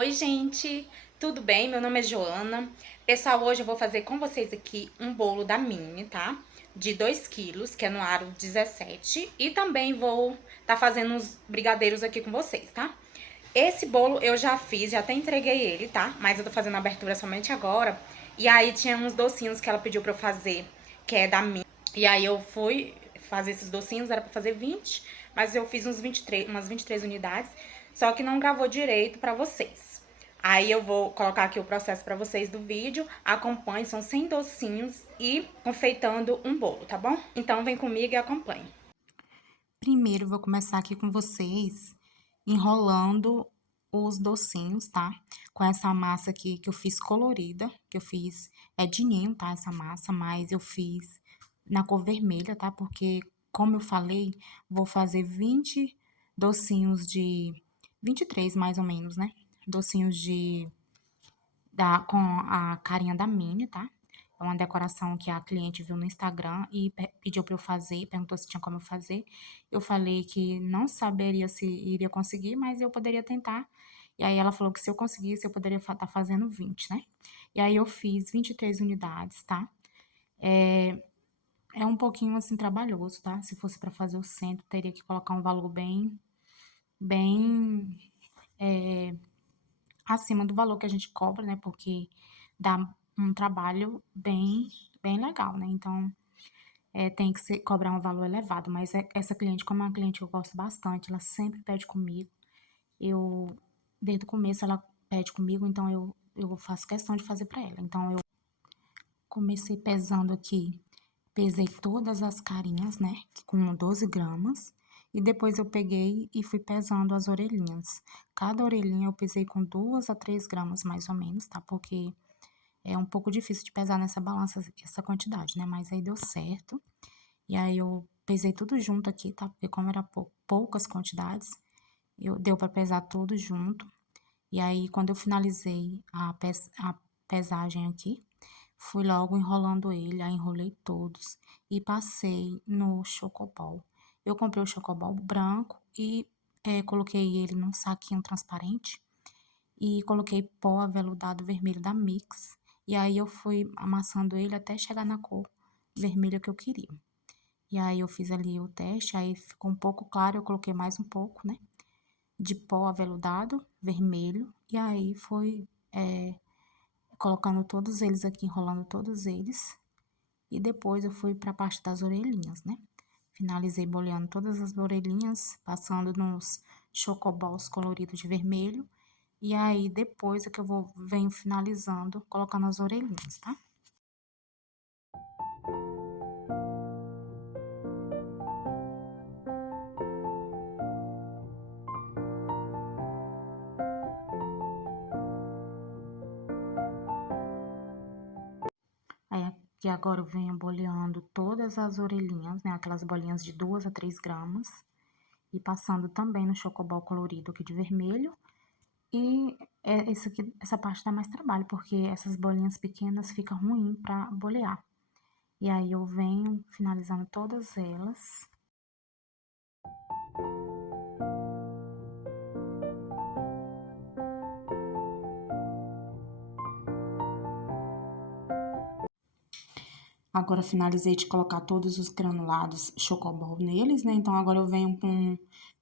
Oi, gente, tudo bem? Meu nome é Joana. Pessoal, hoje eu vou fazer com vocês aqui um bolo da Mini, tá? De 2 quilos, que é no aro 17. E também vou tá fazendo uns brigadeiros aqui com vocês, tá? Esse bolo eu já fiz, já até entreguei ele, tá? Mas eu tô fazendo a abertura somente agora. E aí tinha uns docinhos que ela pediu pra eu fazer, que é da Mini. E aí eu fui fazer esses docinhos, era pra fazer 20, mas eu fiz umas 23 unidades, só que não gravou direito pra vocês. Aí eu vou colocar aqui o processo pra vocês do vídeo, acompanhe, são 100 docinhos e confeitando um bolo, tá bom? Então vem comigo e acompanhe. Primeiro, eu vou começar aqui com vocês enrolando os docinhos, tá? Com essa massa aqui que eu fiz colorida, que eu fiz é de ninho, tá? Essa massa, mas eu fiz na cor vermelha, tá? Porque, como eu falei, vou fazer 20 docinhos de 23 mais ou menos, né? Docinhos com a carinha da Minnie, tá? É uma decoração que a cliente viu no Instagram e pediu para eu fazer, perguntou se tinha como eu fazer. Eu falei que não saberia se iria conseguir, mas eu poderia tentar. E aí ela falou que se eu conseguisse, eu poderia estar fazendo 20, né? E aí eu fiz 23 unidades, tá? É um pouquinho assim trabalhoso, tá? Se fosse para fazer o centro, teria que colocar um valor bem acima do valor que a gente cobra, né? Porque dá um trabalho bem legal, né? Então, tem que cobrar um valor elevado. Mas essa cliente, como é uma cliente que eu gosto bastante, ela sempre pede comigo. Eu, desde o começo, ela pede comigo, então eu faço questão de fazer para ela. Então, eu comecei pesando aqui, pesei todas as carinhas, né? Com 12 gramas. E depois eu peguei e fui pesando as orelhinhas. Cada orelhinha eu pesei com 2 a 3 gramas, mais ou menos, tá? Porque é um pouco difícil de pesar nessa balança essa quantidade, né? Mas aí deu certo. E aí eu pesei tudo junto aqui, tá? Porque como era poucas quantidades, deu para pesar tudo junto. E aí quando eu finalizei a pesagem aqui, fui logo enrolando ele, aí enrolei todos e passei no chocobol. Eu comprei o chocobol branco e coloquei ele num saquinho transparente e coloquei pó aveludado vermelho da Mix. E aí eu fui amassando ele até chegar na cor vermelha que eu queria. E aí eu fiz ali o teste, aí ficou um pouco claro, eu coloquei mais um pouco, né? De pó aveludado vermelho. E aí foi colocando todos eles aqui, enrolando todos eles. E depois eu fui para a parte das orelhinhas, né? Finalizei boleando todas as orelhinhas, passando nos chocobols coloridos de vermelho. E aí, depois é que venho finalizando, colocando as orelhinhas, tá? Aí, aqui agora eu venho boleando todas as orelhinhas, né? Aquelas bolinhas de 2 a 3 gramas. E passando também no chocobol colorido aqui de vermelho. E essa parte dá mais trabalho, porque essas bolinhas pequenas fica ruim pra bolear. E aí eu venho finalizando todas elas. Agora finalizei de colocar todos os granulados chocobol neles, né? Então agora eu venho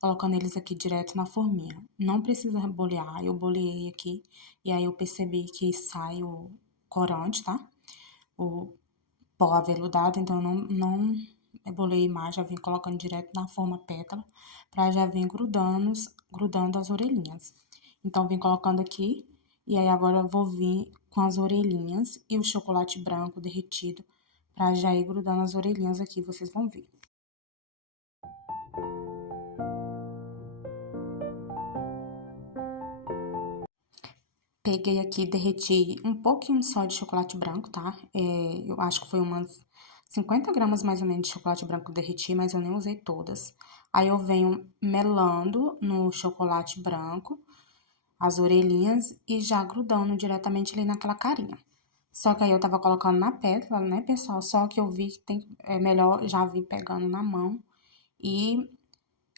colocando eles aqui direto na forminha. Não precisa bolear, eu boleei aqui e aí eu percebi que sai o corante, tá? O pó aveludado, então eu não boleei mais, já vim colocando direto na forma pétala pra já vir grudando as orelhinhas. Então vim colocando aqui e aí agora eu vou vir com as orelhinhas e o chocolate branco derretido pra já ir grudando as orelhinhas aqui, vocês vão ver. Peguei aqui, derreti um pouquinho só de chocolate branco, tá? Eu acho que foi umas 50 gramas mais ou menos de chocolate branco que eu derreti, mas eu nem usei todas. Aí eu venho melando no chocolate branco as orelhinhas e já grudando diretamente ali naquela carinha. Só que aí eu tava colocando na pétala, né, pessoal? Só que eu vi que é melhor já vir pegando na mão e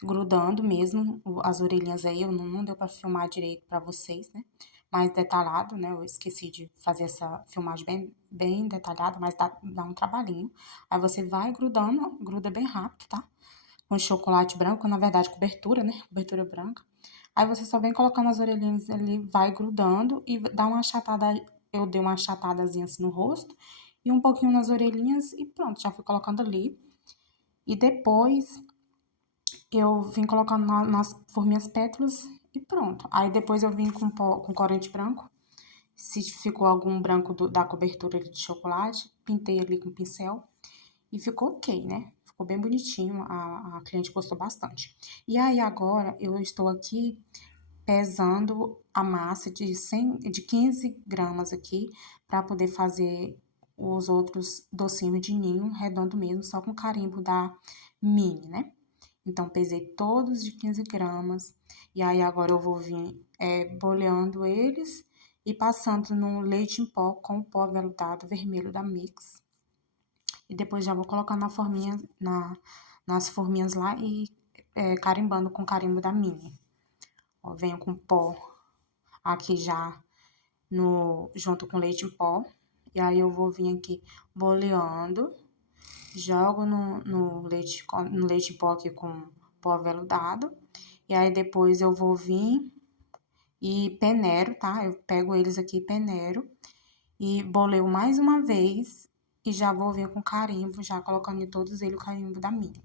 grudando mesmo as orelhinhas aí, eu não deu pra filmar direito pra vocês, né, mais detalhado, né, eu esqueci de fazer essa filmagem bem detalhada, mas dá um trabalhinho. Aí você vai grudando, gruda bem rápido, tá, com chocolate branco, na verdade cobertura, né, cobertura branca. Aí você só vem colocando as orelhinhas ali, vai grudando e dá uma achatada, eu dei uma achatadazinha assim no rosto e um pouquinho nas orelhinhas e pronto, já fui colocando ali. E depois eu vim colocando nas forminhas pétalas e pronto. Aí depois eu vim com corante branco. Se ficou algum branco da cobertura ali de chocolate, pintei ali com pincel e ficou ok, né? Ficou bem bonitinho, a cliente gostou bastante. E aí agora eu estou aqui pesando a massa de 15 gramas aqui para poder fazer os outros docinhos de ninho redondo mesmo, só com carimbo da Mini, né? Então, pesei todos de 15 gramas. E aí, agora eu vou vir boleando eles e passando no leite em pó com o pó veludado vermelho da Mix. E depois já vou colocar na forminha, nas forminhas lá e carimbando com carimbo da Mini. Ó, venho com pó aqui já junto com leite em pó. E aí, eu vou vir aqui boleando. Jogo no leite em pó aqui com pó aveludado. E aí depois eu vou vir e peneiro, tá? Eu pego eles aqui e peneiro. E boleio mais uma vez. E já vou vir com carimbo, já colocando em todos eles o carimbo da minha.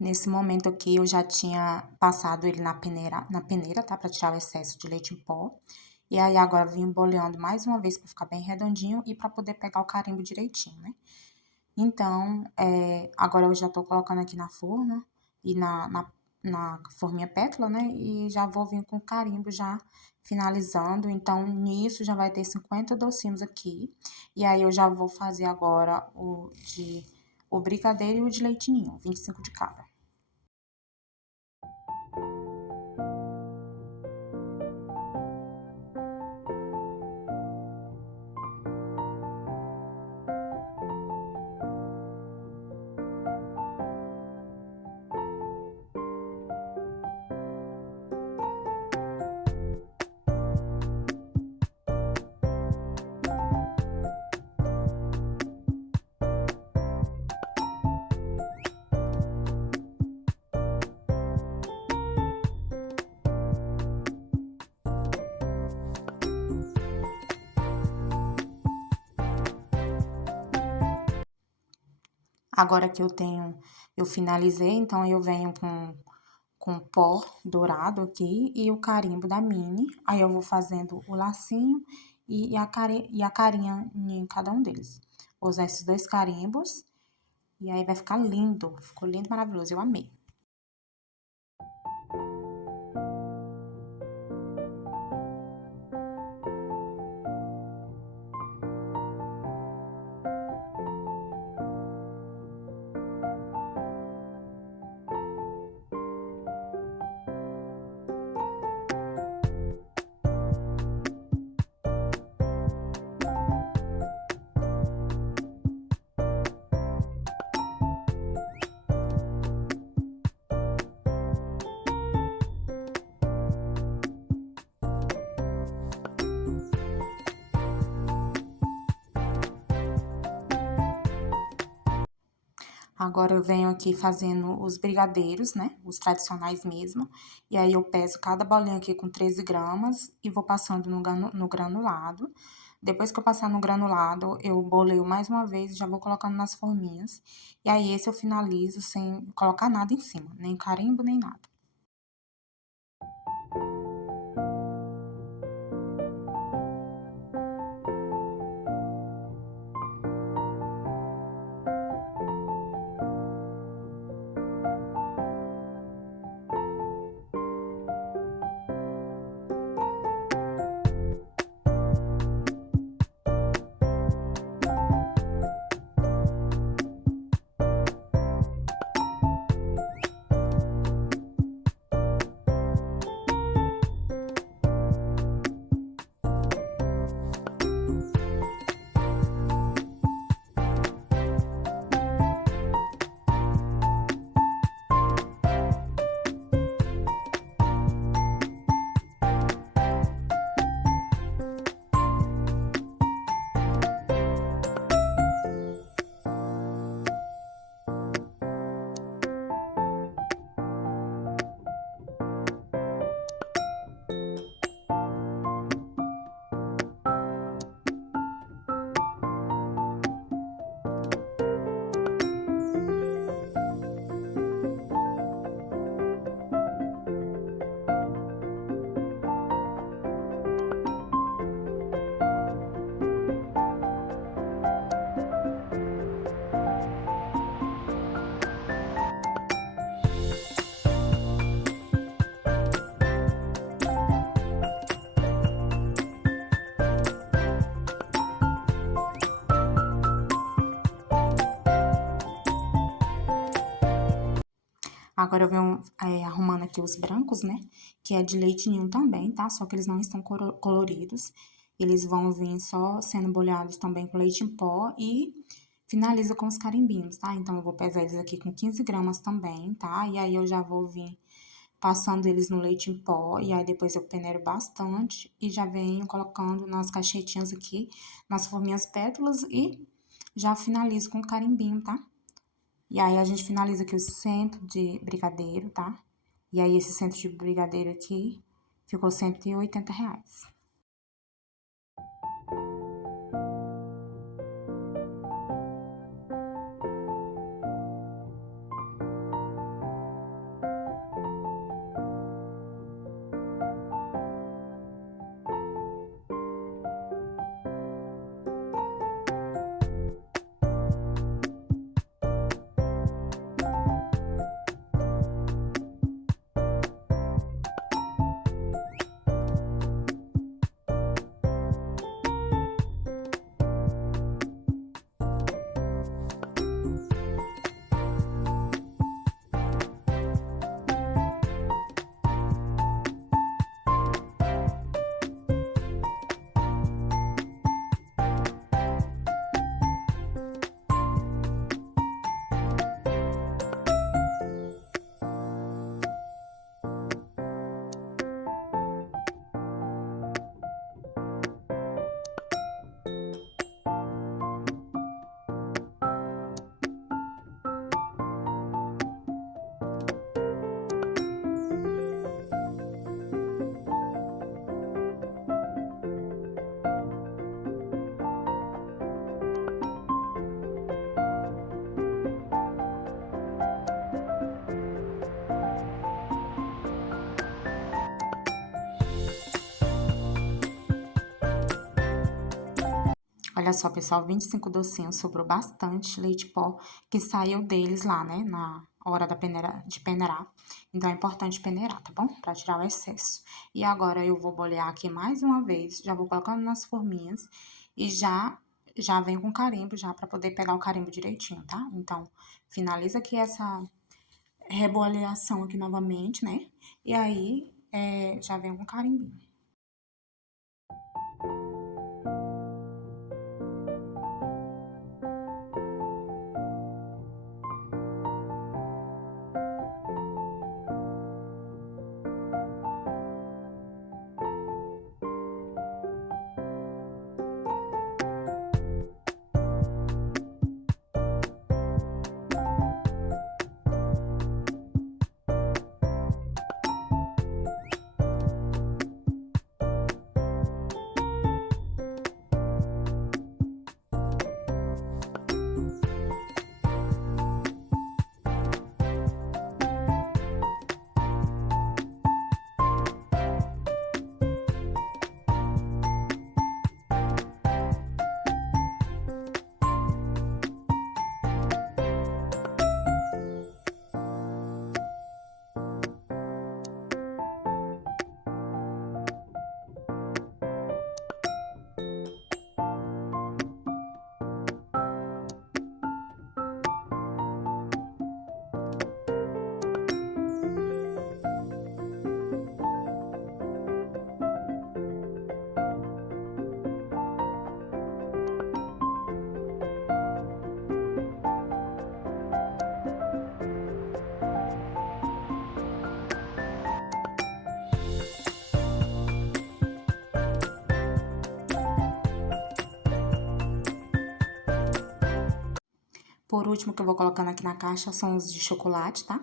Nesse momento aqui, eu já tinha passado ele na peneira, tá? Pra tirar o excesso de leite em pó. E aí, agora vim boleando mais uma vez pra ficar bem redondinho e pra poder pegar o carimbo direitinho, né? Então, agora eu já tô colocando aqui na forma e na forminha pétala, né? E já vou vir com o carimbo já finalizando. Então, nisso já vai ter 50 docinhos aqui. E aí, eu já vou fazer agora o brigadeiro e o de leitinho, 25 de cada. Agora que eu finalizei, então eu venho com pó dourado aqui e o carimbo da Mini. Aí eu vou fazendo o lacinho e a carinha em cada um deles. Vou usar esses dois carimbos e aí vai ficar lindo. Ficou lindo, maravilhoso. Eu amei. Agora eu venho aqui fazendo os brigadeiros, né? Os tradicionais mesmo. E aí eu peso cada bolinha aqui com 13 gramas e vou passando no granulado. Depois que eu passar no granulado, eu boleio mais uma vez e já vou colocando nas forminhas. E aí esse eu finalizo sem colocar nada em cima, nem carimbo, nem nada. Agora eu venho arrumando aqui os brancos, né? Que é de leite ninho também, tá? Só que eles não estão coloridos. Eles vão vir só sendo bolhados também com leite em pó e finaliza com os carimbinhos, tá? Então eu vou pesar eles aqui com 15 gramas também, tá? E aí eu já vou vir passando eles no leite em pó, e aí depois eu peneiro bastante e já venho colocando nas caixetinhas aqui, nas forminhas pétalas e já finalizo com carimbinho, tá? E aí a gente finaliza aqui o centro de brigadeiro, tá? E aí esse centro de brigadeiro aqui ficou R$ 180. Olha só, pessoal, 25 docinhos, sobrou bastante leite pó que saiu deles lá, né, na hora de peneirar. Então, é importante peneirar, tá bom? Pra tirar o excesso. E agora, eu vou bolear aqui mais uma vez, já vou colocando nas forminhas e já venho com carimbo, já pra poder pegar o carimbo direitinho, tá? Então, finaliza aqui essa reboleação aqui novamente, né? E aí, já venho com carimbinho. Por último, que eu vou colocando aqui na caixa são os de chocolate, tá?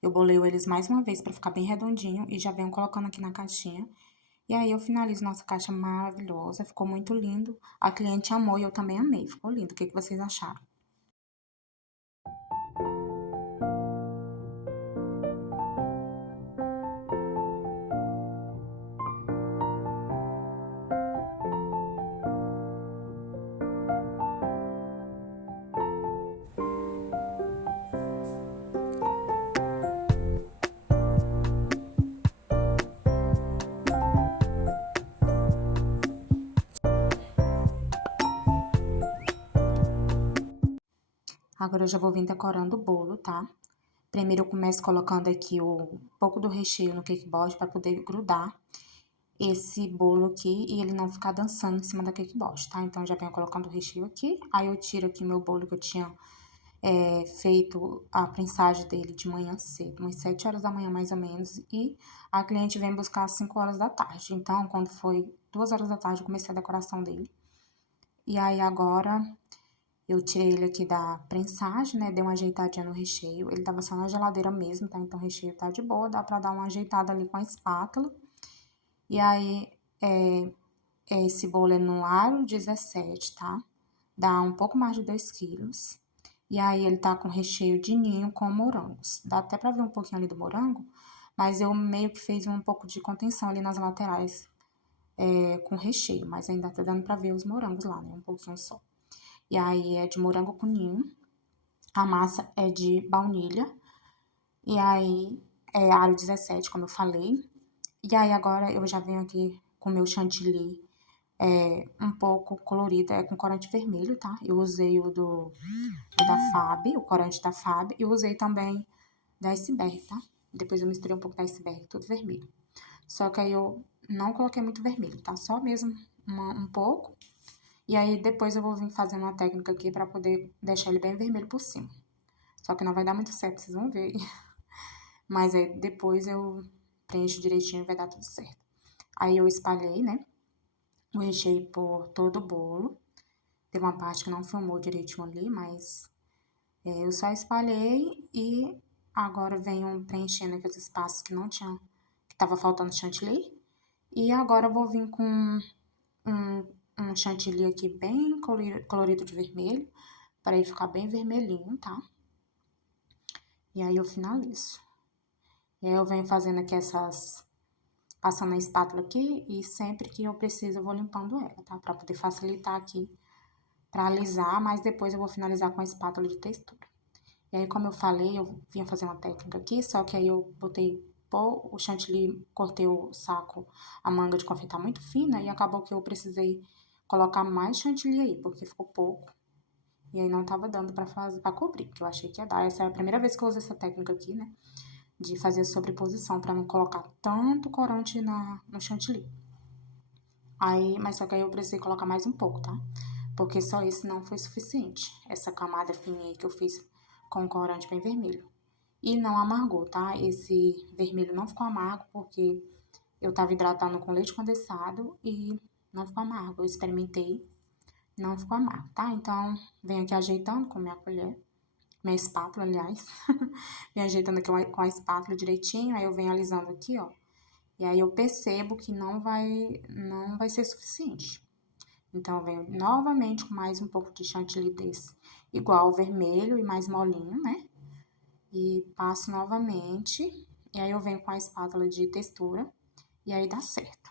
Eu boleio eles mais uma vez pra ficar bem redondinho e já venho colocando aqui na caixinha. E aí, eu finalizo nossa caixa maravilhosa, ficou muito lindo. A cliente amou e eu também amei, ficou lindo. O que vocês acharam? Agora eu já vou vir decorando o bolo, tá? Primeiro eu começo colocando aqui um pouco do recheio no cake board para poder grudar esse bolo aqui e ele não ficar dançando em cima da cake board, tá? Então, já venho colocando o recheio aqui, aí eu tiro aqui meu bolo que eu tinha feito a prensagem dele de manhã cedo, umas 7 horas da manhã mais ou menos, e a cliente vem buscar às 5 horas da tarde. Então, quando foi 2 horas da tarde, eu comecei a decoração dele. E aí, agora, eu tirei ele aqui da prensagem, né, dei uma ajeitadinha no recheio. Ele tava só na geladeira mesmo, tá? Então, o recheio tá de boa, dá pra dar uma ajeitada ali com a espátula. E aí, esse bolo é no aro 17, tá? Dá um pouco mais de 2 quilos. E aí, ele tá com recheio de ninho com morangos. Dá até pra ver um pouquinho ali do morango, mas eu meio que fiz um pouco de contenção ali nas laterais com recheio, mas ainda tá dando pra ver os morangos lá, né? Um pouquinho só. E aí, é de morango com ninho. A massa é de baunilha. E aí, é aro 17, como eu falei. E aí, agora eu já venho aqui com o meu chantilly um pouco colorido, com corante vermelho, tá? Eu usei o da Fab, o corante da Fab, e usei também da iceberg, tá? Depois eu misturei um pouco da iceberg, tudo vermelho. Só que aí eu não coloquei muito vermelho, tá? Só mesmo um pouco. E aí depois eu vou vir fazendo uma técnica aqui pra poder deixar ele bem vermelho por cima. Só que não vai dar muito certo, vocês vão ver. Mas aí depois eu preencho direitinho e vai dar tudo certo. Aí eu espalhei, né, o recheio por todo o bolo. Teve uma parte que não filmou direitinho ali, mas eu só espalhei e agora venho preenchendo aqueles espaços que não tinha, que tava faltando chantilly. E agora eu vou vir com um, um chantilly aqui bem colorido de vermelho, para ele ficar bem vermelhinho, tá? E aí eu finalizo. E aí eu venho fazendo aqui passando a espátula aqui e sempre que eu preciso eu vou limpando ela, tá? Pra poder facilitar aqui, pra alisar, mas depois eu vou finalizar com a espátula de textura. E aí, como eu falei, eu vinha fazer uma técnica aqui, só que aí eu botei o chantilly, cortei o saco, a manga de confeitar muito fina e acabou que eu precisei colocar mais chantilly aí, porque ficou pouco. E aí não tava dando pra fazer, pra cobrir, que eu achei que ia dar. Essa é a primeira vez que eu uso essa técnica aqui, né? De fazer sobreposição, pra não colocar tanto corante no chantilly. Aí, mas só que aí eu precisei colocar mais um pouco, tá? Porque só isso não foi suficiente. Essa camada fininha aí que eu fiz com corante bem vermelho. E não amargou, tá? Esse vermelho não ficou amargo porque eu tava hidratando com leite condensado e não ficou amargo. Eu experimentei, não ficou amargo, tá? Então, venho aqui ajeitando com minha colher, minha espátula, aliás. Venho ajeitando aqui com a espátula direitinho, aí eu venho alisando aqui, ó. E aí eu percebo que não vai ser suficiente. Então, eu venho novamente com mais um pouco de chantilly desse, igual o vermelho e mais molinho, né? E passo novamente, e aí eu venho com a espátula de textura, e aí dá certo.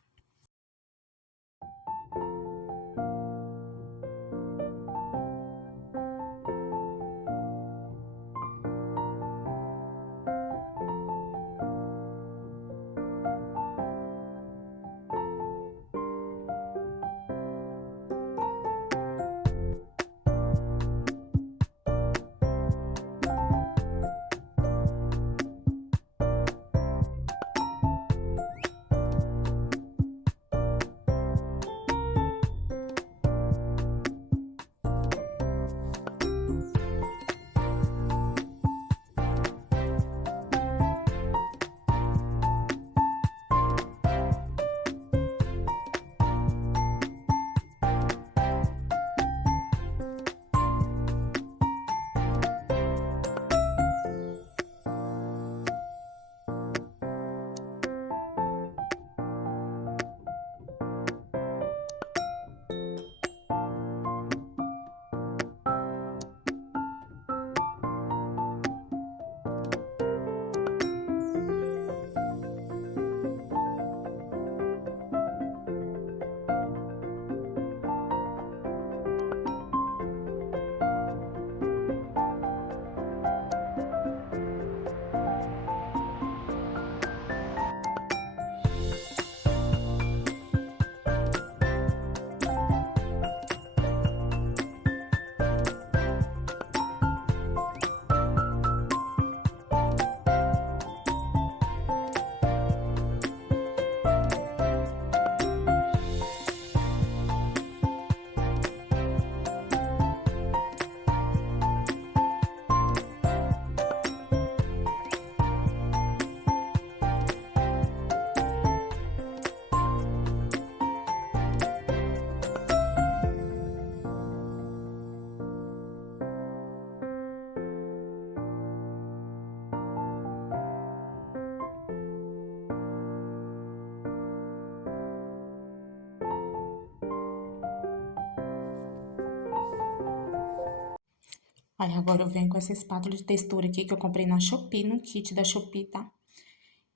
Aí agora eu venho com essa espátula de textura aqui que eu comprei na Shopee, no kit da Shopee, tá?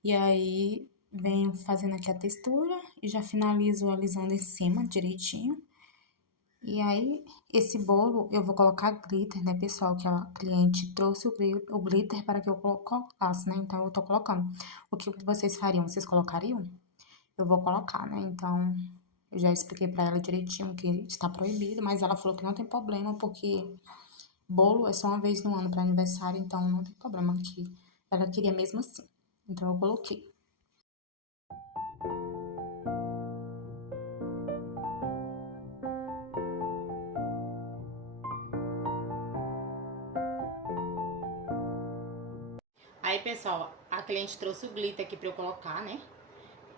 E aí venho fazendo aqui a textura e já finalizo alisando em cima direitinho. E aí, esse bolo eu vou colocar glitter, né, pessoal? Que a cliente trouxe o glitter para que eu colocasse, né? Então, eu tô colocando. O que vocês fariam? Vocês colocariam? Eu vou colocar, né? Então, eu já expliquei pra ela direitinho que está proibido, mas ela falou que não tem problema, porque bolo é só uma vez no ano para aniversário, então não tem problema que ela queria mesmo assim. Então, eu coloquei. Aí, pessoal, a cliente trouxe o glitter aqui pra eu colocar, né?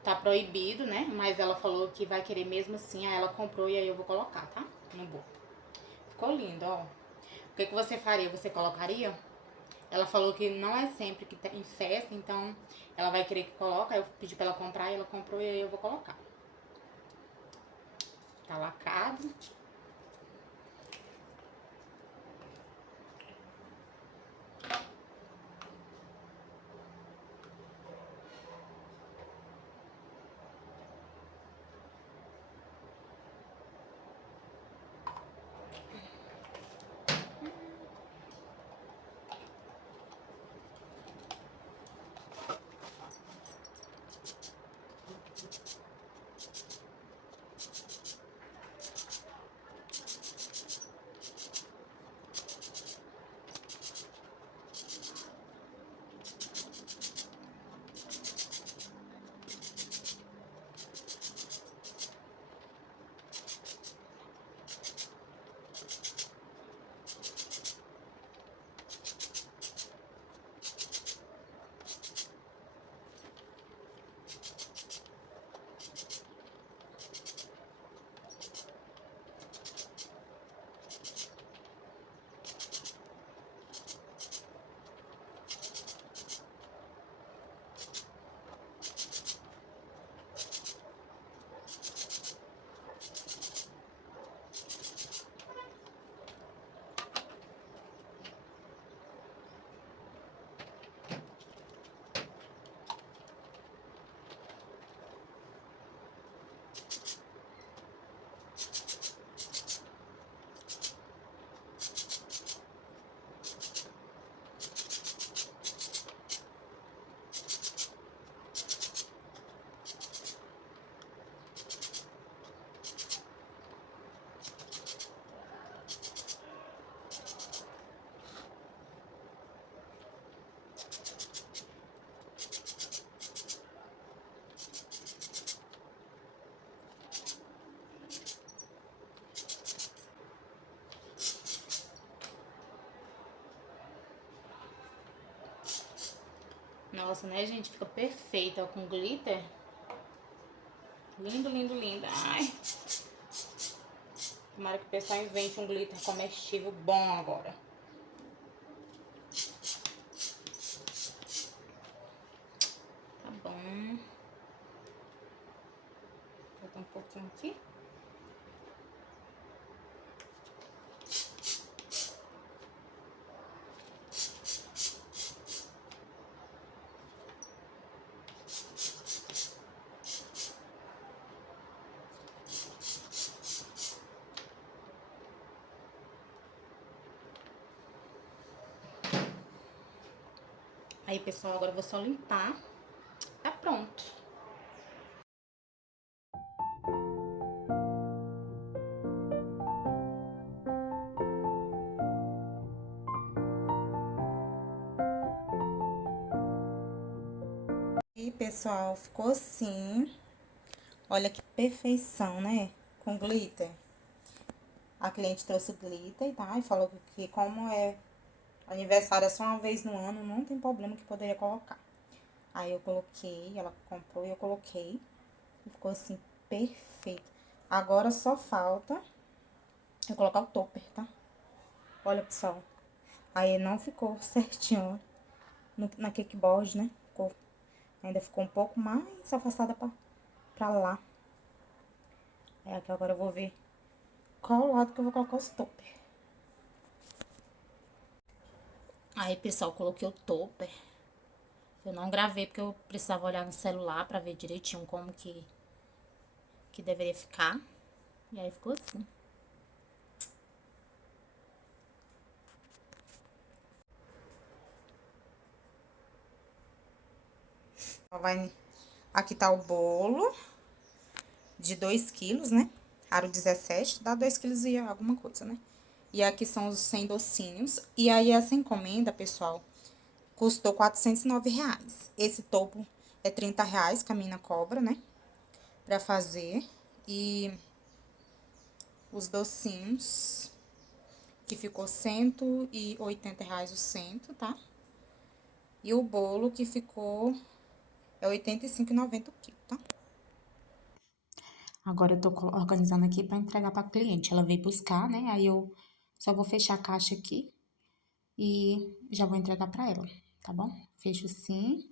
Tá proibido, né? Mas ela falou que vai querer mesmo assim, aí ela comprou e aí eu vou colocar, tá? No bolo. Ficou lindo, ó. O que que você faria? Você colocaria? Ela falou que não é sempre que tem festa, então ela vai querer que coloque. Aí eu pedi pra ela comprar e ela comprou e aí eu vou colocar. Tá lacrado. Nossa, né, gente? Fica perfeita ó, com glitter. Lindo, lindo, lindo. Ai, tomara que o pessoal invente um glitter comestível bom agora. Tá bom. Falta um pouquinho aqui. Aí, pessoal, agora eu vou só limpar. Tá pronto. E, pessoal, ficou assim. Olha que perfeição, né? Com glitter. A cliente trouxe glitter, tá? E falou que como é aniversário é só uma vez no ano, não tem problema que poderia colocar. Aí eu coloquei, ela comprou e eu coloquei. E ficou assim, perfeito. Agora só falta eu colocar o topper, tá? Olha, pessoal. Aí não ficou certinho, ó. Na cakeboard, né? Ainda ficou um pouco mais afastada pra lá. É aqui agora eu vou ver qual lado que eu vou colocar os topper. Aí, pessoal, coloquei o topper. Eu não gravei porque eu precisava olhar no celular pra ver direitinho como que deveria ficar. E aí ficou assim. Aqui tá o bolo de 2 quilos, né? Aro 17, dá 2 quilos e alguma coisa, né? E aqui são os 100 docinhos. E aí, essa encomenda, pessoal, custou R$ 409. Esse topo é R$ 30 que a mina cobra, né? Pra fazer. E os docinhos, que ficou R$ 180 o cento, tá? E o bolo, que ficou é R$ 85,90 o quilo, tá? Agora eu tô organizando aqui pra entregar pra cliente. Ela veio buscar, né? Aí eu só vou fechar a caixa aqui e já vou entregar pra ela, tá bom? Fecho assim,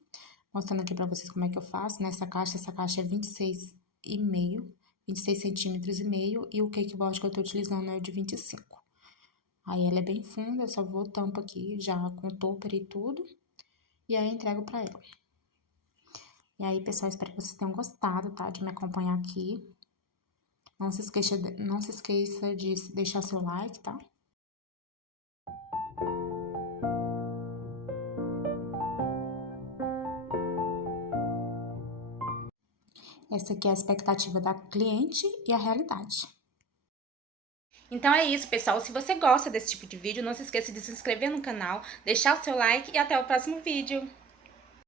mostrando aqui pra vocês como é que eu faço. Nessa caixa, essa caixa é 26,5, 26 centímetros e meio, e o cake board que eu tô utilizando é o de 25. Aí ela é bem funda, eu só vou tampa aqui já com topper e tudo, e aí entrego pra ela. E aí, pessoal, espero que vocês tenham gostado, tá? De me acompanhar aqui. Não se esqueça de deixar seu like, tá? Essa aqui é a expectativa da cliente e a realidade. Então é isso, pessoal. Se você gosta desse tipo de vídeo, não se esqueça de se inscrever no canal, deixar o seu like e até o próximo vídeo.